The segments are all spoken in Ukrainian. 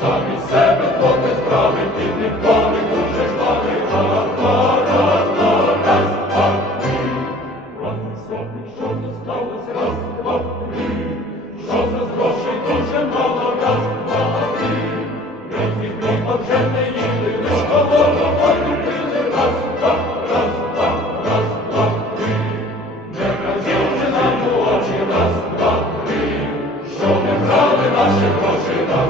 Самі себе, хто не справи, ти не коли дуже хвали. Що не брали наші гроші нас?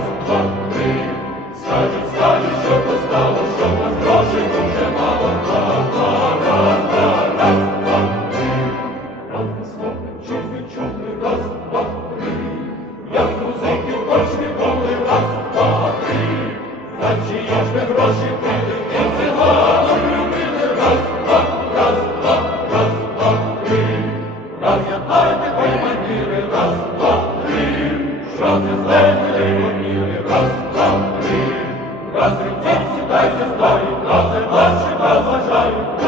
а чиї ж ми гроші пили, і циганом любили раз, два, раз, два, раз, два, три. Раз'єднайте пайманіри, раз, два, три. Що це злемили поміри, раз, два, три. Раз, три, сідайте, старі, нас не бачимо, розважають.